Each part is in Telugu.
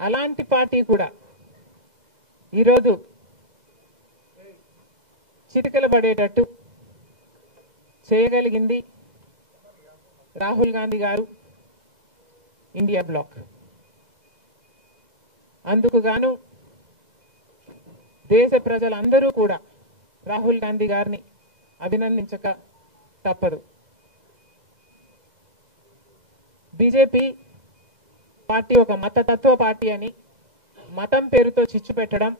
అలాంటి పార్టీ కూడా ఈరోజు చిటికలు పడేటట్టు చేయగలిగింది రాహుల్ గాంధీ గారు, ఇండియా బ్లాక్. అందుకు గాను దేశ ప్రజలందరూ కూడా రాహుల్ గాంధీ గారిని అభినందించక తప్పదు. బీజేపీ పార్టీ ఒక మతతత్వ పార్టీ అని మతం పేరుతో చిచ్చు పెట్టడం,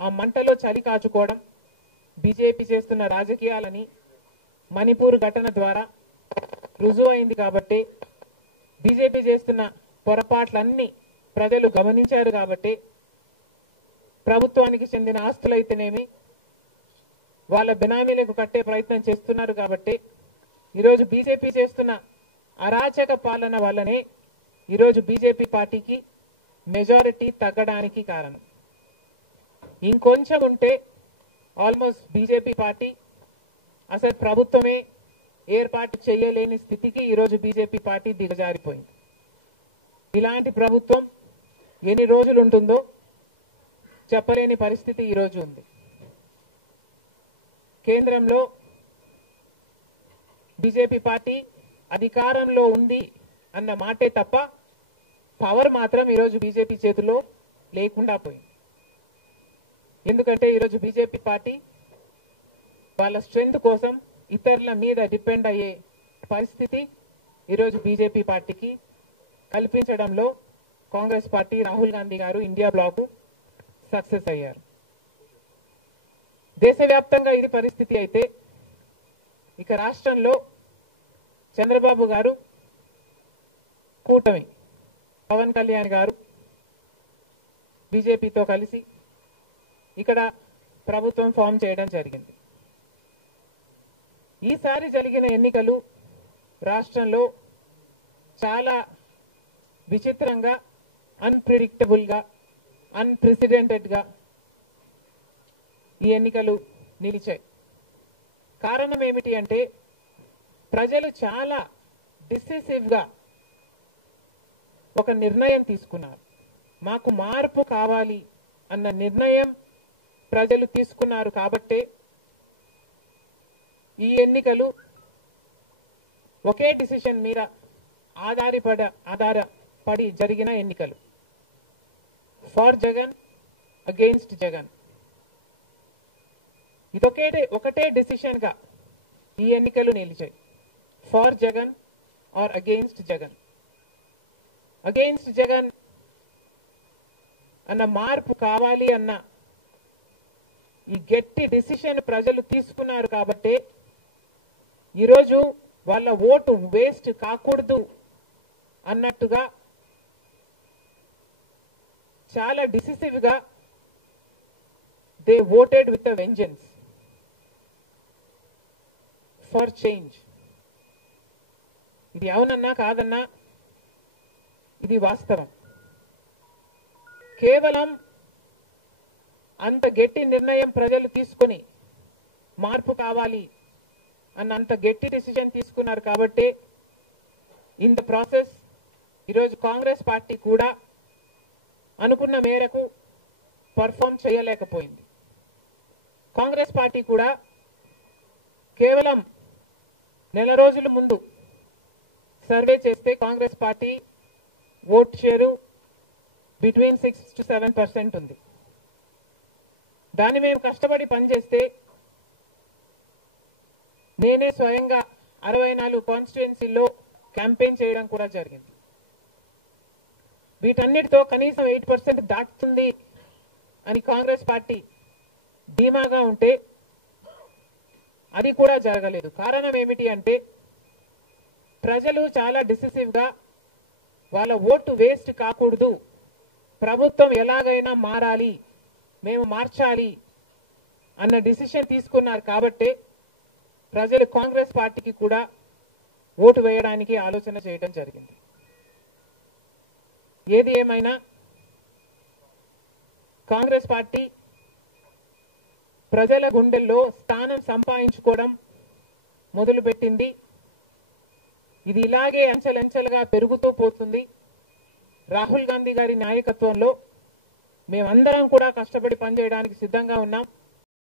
ఆ మంటలో చలి కాచుకోవడం బీజేపీ చేస్తున్న రాజకీయాలని మణిపూర్ ఘటన ద్వారా రుజువు అయింది. కాబట్టి బీజేపీ చేస్తున్న పొరపాట్లన్నీ ప్రజలు గమనించారు. కాబట్టి ప్రభుత్వానికి చెందిన ఆస్తులైతేనేమి వాళ్ళ బినామీలకు కట్టే ప్రయత్నం చేస్తున్నారు. కాబట్టి ఈరోజు బీజేపీ చేస్తున్న అరాచక పాలన వల్లనే ఈరోజు బీజేపీ పార్టీకి మెజారిటీ తగ్గడానికి కారణం. ఇంకొంచెం ఉంటే ఆల్మోస్ట్ బీజేపీ పార్టీ అసలు ప్రభుత్వమే ఏర్పాటు చేయలేని స్థితికి ఈరోజు బీజేపీ పార్టీ దిగజారిపోయింది. ఇలాంటి ప్రభుత్వం ఎన్ని రోజులు ఉంటుందో చెప్పలేని పరిస్థితి ఈరోజు ఉంది. కేంద్రంలో బీజేపీ పార్టీ అధికారంలో ఉంది అన్న మాటే తప్ప పవర్ మాత్రం ఈరోజు బీజేపీ చేతిలో లేకుండా పోయింది. ఎందుకంటే ఈరోజు బీజేపీ పార్టీ వాళ్ళ స్ట్రెంగ్త్ కోసం ఇతరుల మీద డిపెండ్ అయ్యే పరిస్థితి ఈరోజు బీజేపీ పార్టీకి కల్పించడంలో కాంగ్రెస్ పార్టీ, రాహుల్ గాంధీ గారు, ఇండియా బ్లాక్ సక్సెస్ అయ్యారు. దేశవ్యాప్తంగా ఇది పరిస్థితి అయితే ఇక రాష్ట్రంలో చంద్రబాబు గారు కూటమి పవన్ కళ్యాణ్ గారు బీజేపీతో కలిసి ఇక్కడ ప్రభుత్వం ఫామ్ చేయడం జరిగింది. ఈసారి జరిగిన ఎన్నికలు రాష్ట్రంలో చాలా విచిత్రంగా, అన్ప్రెడిక్టబుల్ గా, అన్ప్రెసిడెంటెడ్ గా ఈ ఎన్నికలు నిలిచాయి. కారణం ఏమిటి అంటే ప్రజలు చాలా డిసిసివ్ గా ఒక నిర్ణయం తీసుకున్నారు. మాకు మార్పు కావాలి అన్న నిర్ణయం ప్రజలు తీసుకున్నారు. కాబట్టే ఈ ఎన్నికలు ఒకే డిసిషన్ మీద ఆధారపడి జరిగిన ఎన్నికలు. For Jagan, against Jagan. ఒకటే డిసిషన్ గా ఈ ఎన్నికలు నిలిచాయి. For Jagan or against Jagan. Against Jagan అన్న మార్పు కావాలి అన్న ఈ గట్టి డిసిషన్ ప్రజలు తీసుకున్నారు. కాబట్టి ఈరోజు వాళ్ళ ఓటు వేస్ట్ కాకూడదు అన్నట్టుగా చాలా డిసిసివ్ గా they voted with a vengeance for change. ఇది అవునన్నా కాదన్నా ఇది వాస్తవం. కేవలం అంత గట్టి నిర్ణయం ప్రజలు తీసుకొని మార్పు కావాలి అన్న అంత గట్టి డిసిజన్ తీసుకున్నారు. కాబట్టి ఇన్ ద ప్రాసెస్ ఈరోజు కాంగ్రెస్ పార్టీ కూడా అనుకున్న మేరకు పర్ఫామ్ చేయలేకపోయింది. కాంగ్రెస్ పార్టీ కూడా కేవలం నెల రోజుల ముందు సర్వే చేస్తే Congress party vote share between 6 to 7% ఉంది. దాన్ని మేము కష్టపడి పనిచేస్తే నేనే స్వయంగా 64 కాన్స్టిట్యుయెన్సీల్లో క్యాంపెయిన్ చేయడం కూడా జరిగింది. వీటన్నిటితో కనీసం 8% దాటుతుంది అని కాంగ్రెస్ పార్టీ ధీమాగా ఉంటే అది కూడా జరగలేదు. కారణం ఏమిటి అంటే ప్రజలు చాలా డిసిసివ్ గా వాళ్ళ ఓటు వేస్ట్ కాకూడదు, ప్రభుత్వం ఎలాగైనా మారాలి, మేము మార్చాలి అన్న డిసిషన్ తీసుకున్నారు. కాబట్టి ప్రజలు కాంగ్రెస్ పార్టీకి కూడా ఓటు వేయడానికి ఆలోచన చేయడం జరిగింది. ఏది ఏమైనా కాంగ్రెస్ పార్టీ ప్రజల గుండెల్లో స్థానం సంపాదించుకోవడం మొదలుపెట్టింది. ఇది ఇలాగే అంచెలంచెలుగా పెరుగుతూ పోతుంది. రాహుల్ గాంధీ గారి నాయకత్వంలో మేమందరం కూడా కష్టపడి పనిచేయడానికి సిద్ధంగా ఉన్నాం.